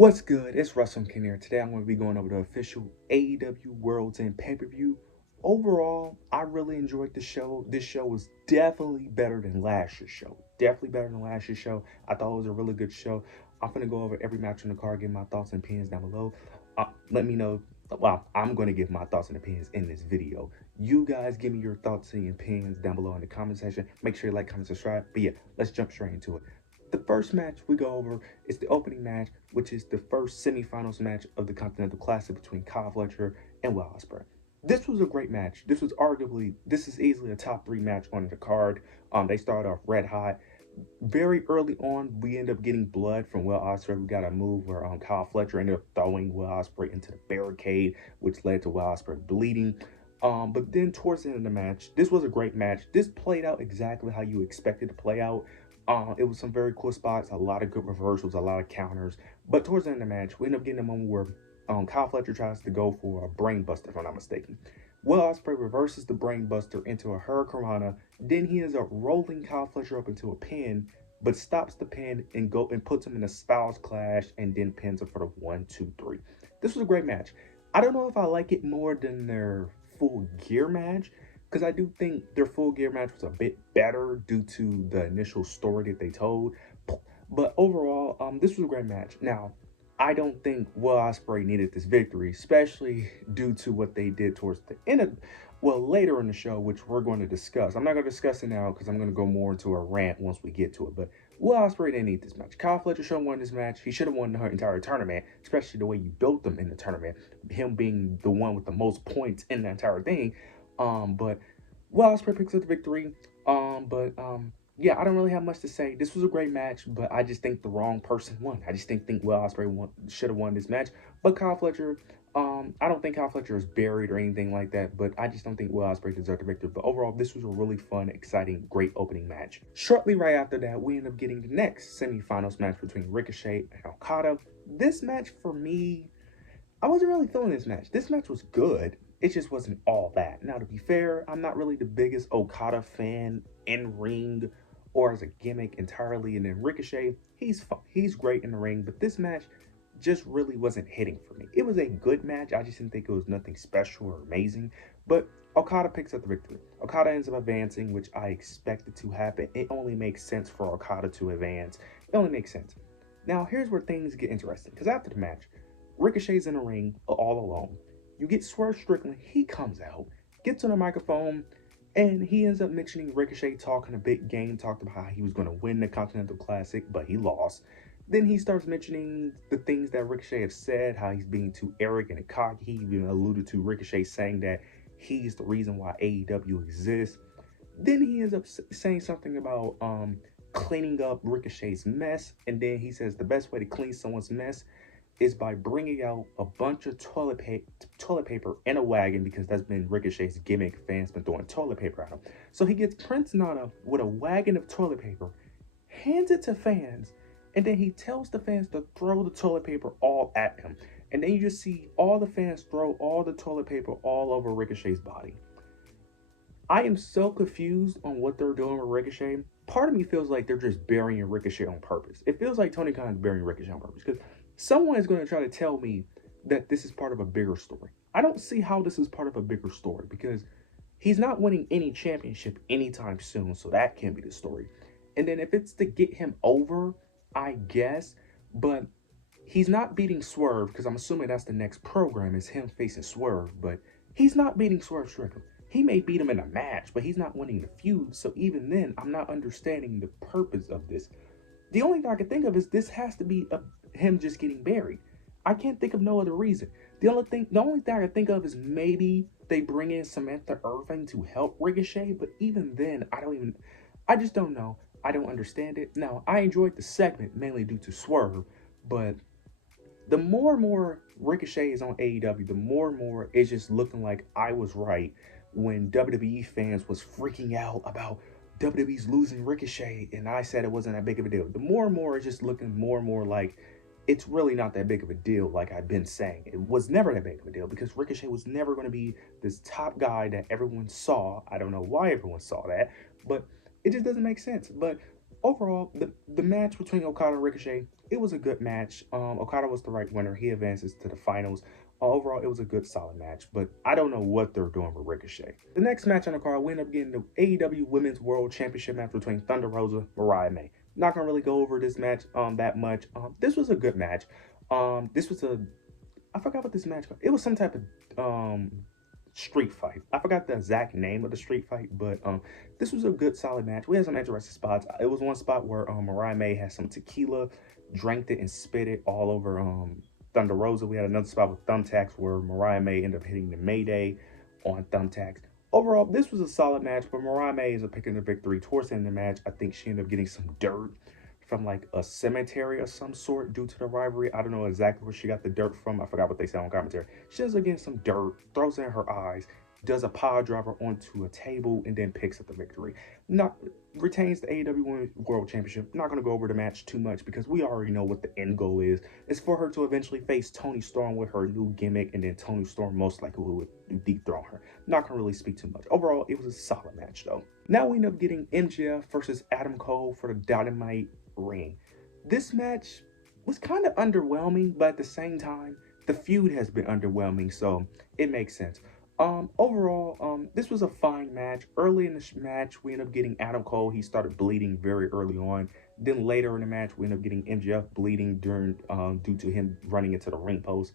What's good? It's Russell King here. Today I'm going to be going over the official AEW World's End pay-per-view. Overall, I really enjoyed the show. This show was definitely better than last year's show. Definitely better than last year's show. I thought it was a really good show. I'm going to go over every match on the card, give my thoughts and opinions down below. Let me know. Well, I'm going to give my thoughts and opinions in this video. You guys give me your thoughts and opinions down below in the comment section. Make sure you like, comment, subscribe. But yeah, let's jump straight into it. The first match we go over is the opening match, which is the first semifinals match of the Continental Classic between Kyle Fletcher and Will Ospreay. This was a great match. This is easily a top 3 match on the card. They started off red hot. Very early on, we end up getting blood from Will Ospreay. We got a move where Kyle Fletcher ended up throwing Will Ospreay into the barricade, which led to Will Ospreay bleeding. But then towards the end of the match, this was a great match. This played out exactly how you expected to play out. It was some very cool spots, a lot of good reversals, a lot of counters. But towards the end of the match, we end up getting a moment where Kyle Fletcher tries to go for a brain buster, if I'm not mistaken. Will Ospreay reverses the brain buster into a hurricanrana. Then he ends up rolling Kyle Fletcher up into a pin, but stops the pin and puts him in a Styles Clash and then pins him for the 1, 2, 3. This was a great match. I don't know if I like it more than their full gear match, because I do think their full gear match was a bit better due to the initial story that they told. But overall, this was a great match. Now, I don't think Will Ospreay needed this victory, especially due to what they did towards the end of, well, later in the show, which we're going to discuss. I'm not going to discuss it now because I'm going to go more into a rant once we get to it. But Will Ospreay didn't need this match. Kyle Fletcher should have won this match. He should have won the entire tournament, especially the way you built them in the tournament. Him being the one with the most points in the entire thing. But Will Ospreay picks up the victory. Yeah, I don't really have much to say. This was a great match, but I just think the wrong person won. I just think Will Ospreay should have won this match. But Kyle Fletcher, I don't think Kyle Fletcher is buried or anything like that, but I just don't think Will Ospreay deserved the victory. But overall, this was a really fun, exciting, great opening match. Shortly right after that, we end up getting the next semifinals match between Ricochet and Okada. This match, for me, I wasn't really feeling this match. This match was good. It just wasn't all that. Now, to be fair, I'm not really the biggest Okada fan in ring or as a gimmick entirely. And then Ricochet, he's great in the ring, but this match just really wasn't hitting for me. It was a good match. I just didn't think it was nothing special or amazing. But Okada picks up the victory. Okada ends up advancing, which I expected to happen. It only makes sense for Okada to advance. It only makes sense. Now, here's where things get interesting. Because after the match, Ricochet's in the ring all alone. You get Swerve Strickland. He comes out, gets on the microphone, and he ends up mentioning Ricochet talking a big game, talked about how he was going to win the Continental Classic, but he lost. Then he starts mentioning the things that Ricochet have said, how he's being too arrogant and cocky. He even alluded to Ricochet saying that he's the reason why AEW exists. Then he ends up saying something about cleaning up Ricochet's mess, and then he says the best way to clean someone's mess is by bringing out a bunch of toilet paper in a wagon, because that's been Ricochet's gimmick. Fans been throwing toilet paper at him. So he gets Prince Nana with a wagon of toilet paper, hands it to fans, and then he tells the fans to throw the toilet paper all at him. And then you just see all the fans throw all the toilet paper all over Ricochet's body. I am so confused on what they're doing with Ricochet. Part of me feels like they're just burying Ricochet on purpose. It feels like Tony Khan is burying Ricochet on purpose, because someone is going to try to tell me that this is part of a bigger story. I don't see how this is part of a bigger story, because he's not winning any championship anytime soon, so that can't be the story. And then if it's to get him over, I guess, but he's not beating Swerve, because I'm assuming that's the next program, is him facing Swerve, but he's not beating Swerve Strickland. He may beat him in a match, but he's not winning the feud, so even then, I'm not understanding the purpose of this. The only thing I can think of is this has to be him just getting buried. I can't think of no other reason. The only thing I can think of is maybe they bring in Samantha Irving to help Ricochet, but even then, I just don't know. I don't understand it. Now, I enjoyed the segment mainly due to Swerve, but the more and more Ricochet is on AEW, the more and more it's just looking like I was right when WWE fans was freaking out about WWE's losing Ricochet, and I said it wasn't that big of a deal. The more and more it's just looking more and more like it's really not that big of a deal, like I've been saying. It was never that big of a deal, because Ricochet was never going to be this top guy that everyone saw. I don't know why everyone saw that, but it just doesn't make sense. But overall, the match between Okada and Ricochet, it was a good match. Okada was the right winner. He advances to the finals. Overall, it was a good, solid match, but I don't know what they're doing with Ricochet. The next match on the card, we end up getting the AEW Women's World Championship match between Thunder Rosa, Mariah May. Not gonna really go over this match that much. This was a good match. This was a I forgot what this match was. It was some type of street fight. I forgot the exact name of the street fight, but this was a good, solid match. We had some interesting spots. It was one spot where Mariah May had some tequila, drank it and spit it all over Thunder Rosa. We had another spot with thumbtacks where Mariah May ended up hitting the Mayday on thumbtacks. Overall, this was a solid match, but Mariah May is picking the victory towards the end of the match. I think she ended up getting some dirt from like a cemetery of some sort due to the rivalry. I don't know exactly where she got the dirt from. I forgot what they said on commentary. She ends up getting some dirt, throws it in her eyes, does a power driver onto a table, and then picks up the victory. Not retains the AEW Women's World Championship. Not going to go over the match too much because we already know what the end goal is. It's for her to eventually face Toni Storm with her new gimmick, and then Toni Storm most likely will dethrone her. Not going to really speak too much. Overall, it was a solid match though. Now we end up getting MJF versus Adam Cole for the Dynamite ring. This match was kind of underwhelming, but at the same time, the feud has been underwhelming, so it makes sense. Overall, this was a fine match. Early in the match, we ended up getting Adam Cole. He started bleeding very early on. Then later in the match, we ended up getting MJF bleeding due to him running into the ring post.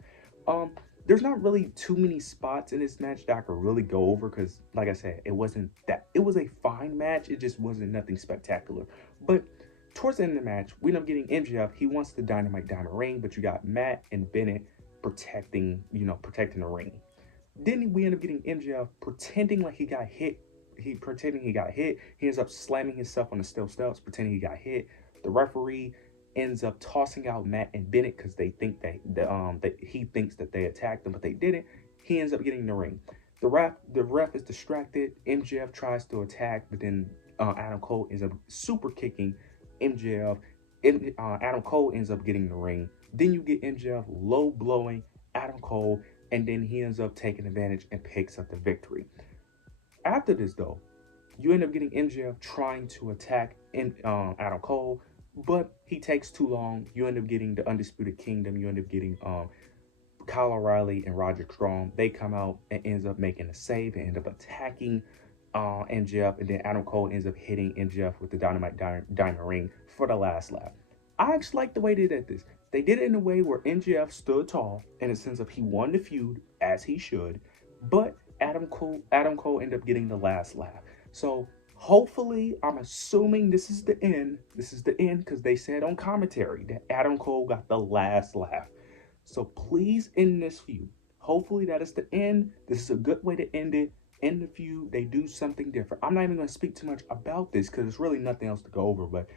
There's not really too many spots in this match that I could really go over because, like I said, it was a fine match. It just wasn't nothing spectacular. But towards the end of the match, we end up getting MJF. He wants the Dynamite Diamond ring, but you got Matt and Bennett protecting the ring. Then we end up getting MJF pretending like he got hit. He ends up slamming himself on the steel steps, pretending he got hit. The referee ends up tossing out Matt and Bennett because they think that he thinks that they attacked them, but they didn't. He ends up getting the ring. The ref is distracted. MJF tries to attack, but then Adam Cole ends up super kicking MJF. Adam Cole ends up getting the ring. Then you get MJF low blowing Adam Cole, and then he ends up taking advantage and picks up the victory. After this though, you end up getting MJF trying to attack Adam Cole, but he takes too long. You end up getting the Undisputed Kingdom. You end up getting Kyle O'Reilly and Roderick Strong. They come out and ends up making a save and end up attacking MJF, and then Adam Cole ends up hitting MJF with the Dynamite Diamond ring for the last lap. I actually like the way they did this. They did it in a way where MJF stood tall in a sense of he won the feud as he should, but Adam Cole ended up getting the last laugh. So hopefully, I'm assuming this is the end. This is the end because they said on commentary that Adam Cole got the last laugh. So please end this feud. Hopefully that is the end. This is a good way to end it. End the feud. They do something different. I'm not even going to speak too much about this because there's really nothing else to go over, but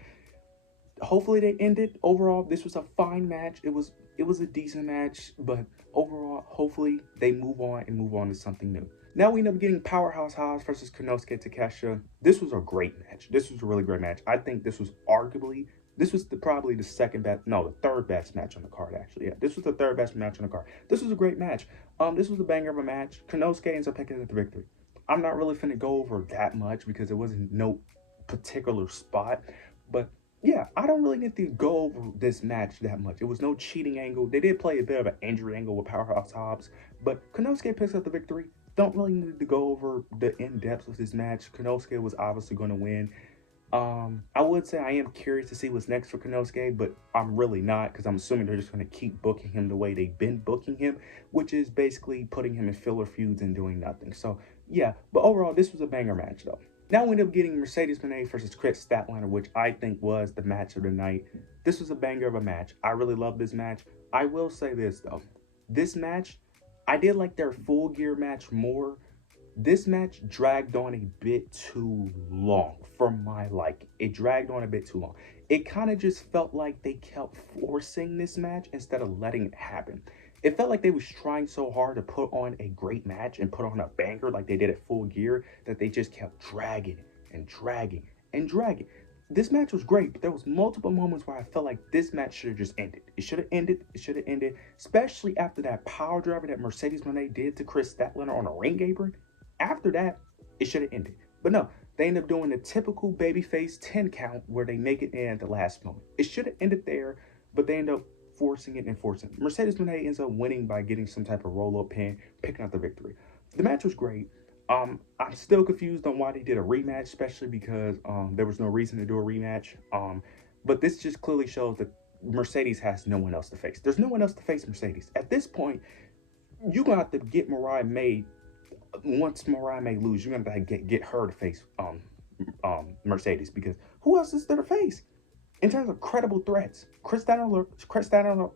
hopefully they end it. Overall, this was a fine match. It was a decent match, but overall, hopefully they move on to something new. Now we end up getting Powerhouse Hobbs versus Konosuke Takeshita. This was a great match. This was a really great match. I think this was probably the third best match on the card, actually. Yeah, this was the third best match on the card. This was a great match. This was a banger of a match. Konosuke ends up picking up the victory. I'm not really finna go over that much because it wasn't no particular spot, but yeah, I don't really need to go over this match that much. It was no cheating angle. They did play a bit of an injury angle with Powerhouse Hobbs, but Konosuke picks up the victory. Don't really need to go over the in-depth of this match. Konosuke was obviously going to win. I would say I am curious to see what's next for Konosuke, but I'm really not because I'm assuming they're just going to keep booking him the way they've been booking him, which is basically putting him in filler feuds and doing nothing. So yeah, but overall, this was a banger match though. Now we end up getting Mercedes Moné versus Chris Statlander, which I think was the match of the night. This was a banger of a match. I really love this match. I will say this though. This match, I did like their Full Gear match more. This match dragged on a bit too long for my liking. It dragged on a bit too long. It kind of just felt like they kept forcing this match instead of letting it happen. It felt like they was trying so hard to put on a great match and put on a banger like they did at Full Gear that they just kept dragging and dragging and dragging. This match was great, but there was multiple moments where I felt like this match should have just ended. It should have ended, especially after that power driver that Mercedes Moné did to Chris Statlander on a ring apron. After that, it should have ended. But no, They end up doing the typical babyface 10 count where they make it in at the last moment. It should have ended there, but they end up forcing it and forcing it. Mercedes Moné ends up winning by getting some type of roll-up pin, picking up the victory. The match was great. I'm still confused on why they did a rematch, especially because there was no reason to do a rematch. But this just clearly shows that Mercedes has no one else to face. There's no one else to face Mercedes. At this point, you're going to have to get Mariah May. Once Mariah May lose, you're going to have to get her to face Mercedes, because who else is there to face? In terms of credible threats, Chris Statlander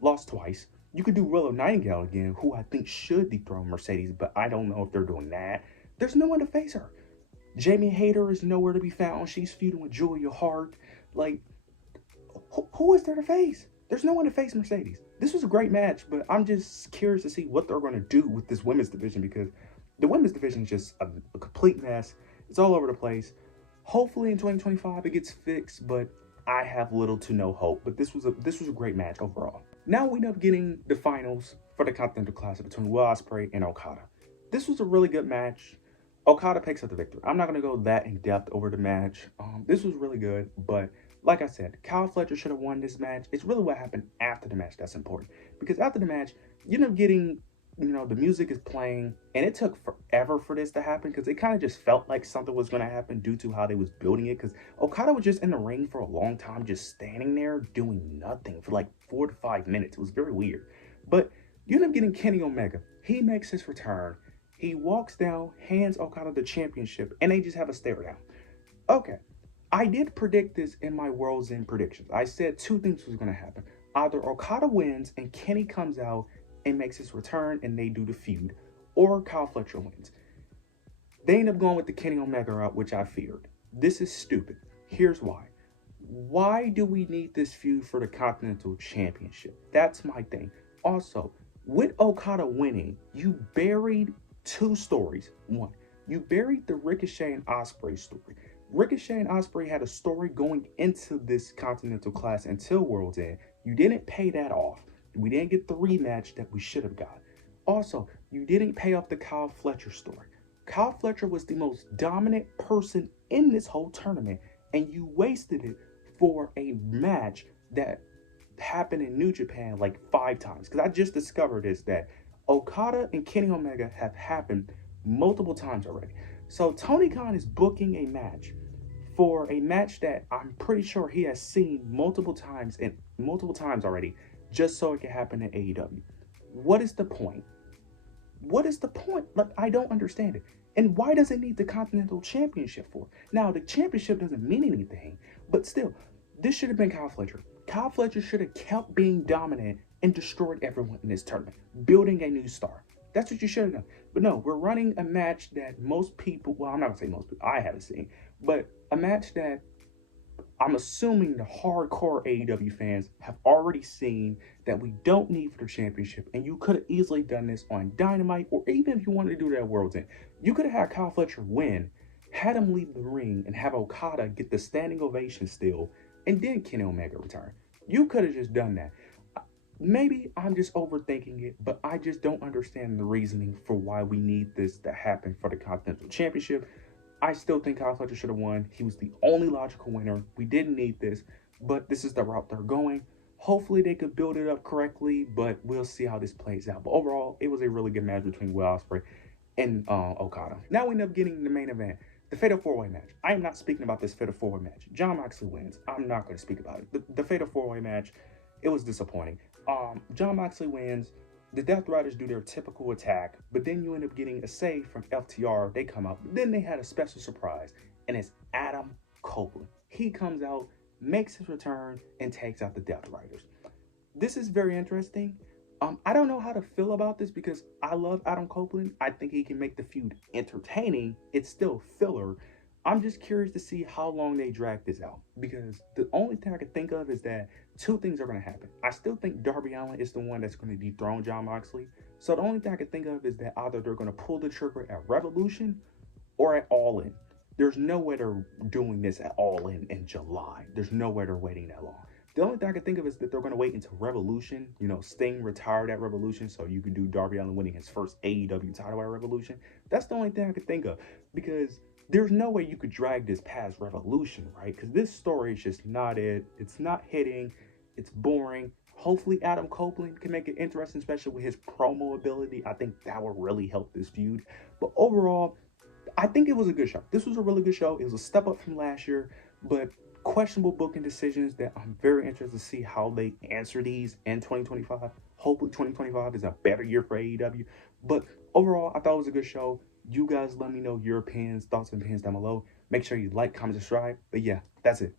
lost twice. You could do Willow Nightingale again, who I think should dethrone Mercedes, but I don't know if they're doing that. There's no one to face her. Jamie Hayter is nowhere to be found. She's feuding with Julia Hart. Like, who is there to face? There's no one to face Mercedes. This was a great match, but I'm just curious to see what they're going to do with this women's division, because the women's division is just a complete mess. It's all over the place. Hopefully in 2025 it gets fixed, but I have little to no hope. But this was a great match overall. Now we end up getting the finals for the Continental Classic between Will Ospreay and Okada. This was a really good match. Okada picks up the victory. I'm not going to go that in depth over the match. This was really good, but like I said, Kyle Fletcher should have won this match. It's really what happened after the match that's important, because after the match, you end up getting, the music is playing, and it took forever for this to happen, because it kind of just felt like something was going to happen due to how they was building it, because Okada was just in the ring for a long time, just standing there doing nothing for like 4 to 5 minutes. It was very weird. But you end up getting Kenny Omega. He makes his return. He walks down, hands Okada the championship, and they just have a stare down. Okay, I did predict this in my World's End predictions. I said two things was going to happen. Either Okada wins and Kenny comes out and makes his return and they do the feud, or Kyle Fletcher wins. They end up going with the Kenny Omega route, which I feared. This is stupid. Here's why. Why do we need this feud for the Continental Championship? That's my thing. Also, with Okada winning, you buried two stories. One, you buried the Ricochet and Ospreay story. Ricochet and Ospreay had a story going into this Continental Class until World's End. You didn't pay that off. We didn't get the rematch that we should have got. Also, you didn't pay off the Kyle Fletcher story. Kyle Fletcher was the most dominant person in this whole tournament, and you wasted it for a match that happened in New Japan like 5 times. Because I just discovered this, that Okada and Kenny Omega have happened multiple times already. So Tony Khan is booking a match for a match that I'm pretty sure he has seen multiple times already, just so it can happen in AEW. What is the point? What is the point? Like, I don't understand it. And why does it need the Continental Championship for? Now, the championship doesn't mean anything, but still, this should have been Kyle Fletcher. Kyle Fletcher should have kept being dominant and destroyed everyone in this tournament, building a new star. That's what you should have done. But no, we're running a match that most people, well, I'm not going to say most people, I haven't seen, but a match that I'm assuming the hardcore AEW fans have already seen, that we don't need for the championship. And you could have easily done this on Dynamite, or even if you wanted to do that at World's End. You could have had Kyle Fletcher win, had him leave the ring, and have Okada get the standing ovation still, and then Kenny Omega return. You could have just done that. Maybe I'm just overthinking it, but I just don't understand the reasoning for why we need this to happen for the Continental Championship. I still think Kyle Fletcher should have won. He was the only logical winner. We didn't need this, but this is the route they're going. Hopefully they could build it up correctly, but we'll see how this plays out. But overall, it was a really good match between Will Ospreay and Okada. Now we end up getting the main event, the Fatal 4-Way match. I am not speaking about this Fatal 4-Way match. Jon Moxley wins. I'm not going to speak about it. The Fatal 4-Way match, it was disappointing. Jon Moxley wins. The Death Riders do their typical attack, but then you end up getting a save from FTR. They come out, but then they had a special surprise, and it's Adam Copeland. He comes out, makes his return, and takes out the Death Riders. This is very interesting. I don't know how to feel about this, because I love Adam Copeland. I think he can make the feud entertaining. It's still filler. I'm just curious to see how long they drag this out, because the only thing I can think of is that two things are going to happen. I still think Darby Allin is the one that's going to dethrone Jon Moxley. So the only thing I can think of is that either they're going to pull the trigger at Revolution or at All In. There's no way they're doing this at All In July. There's no way they're waiting that long. The only thing I can think of is that they're going to wait until Revolution. You know, Sting retired at Revolution, so you could do Darby Allin winning his first AEW title at Revolution. That's the only thing I could think of, because there's no way you could drag this past Revolution, right? Because this story is just not it. It's not hitting. It's boring. Hopefully, Adam Copeland can make it interesting, especially with his promo ability. I think that would really help this feud. But overall, I think it was a good show. This was a really good show. It was a step up from last year, but questionable booking decisions that I'm very interested to see how they answer these in 2025. Hopefully 2025 is a better year for AEW. But overall, I thought it was a good show. You guys let me know your opinions, thoughts, and opinions down below. Make sure you like, comment, subscribe. But yeah, that's it.